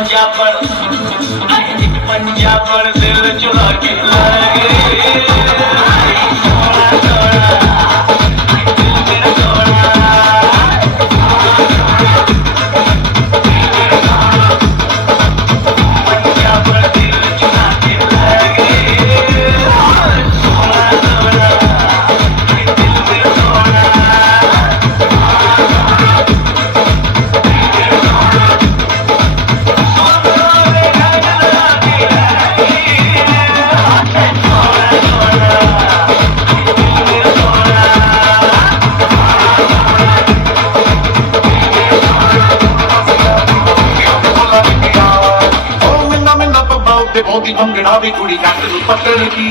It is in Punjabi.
पंजाब पर पंजाब पर दिल चुरा घेतला ਕੋਡੀ ਮੰਗਣਾ ਵੀ ਕੁੜੀ ਕੱਟ ਨੂੰ ਪੱਟਣ ਕੀ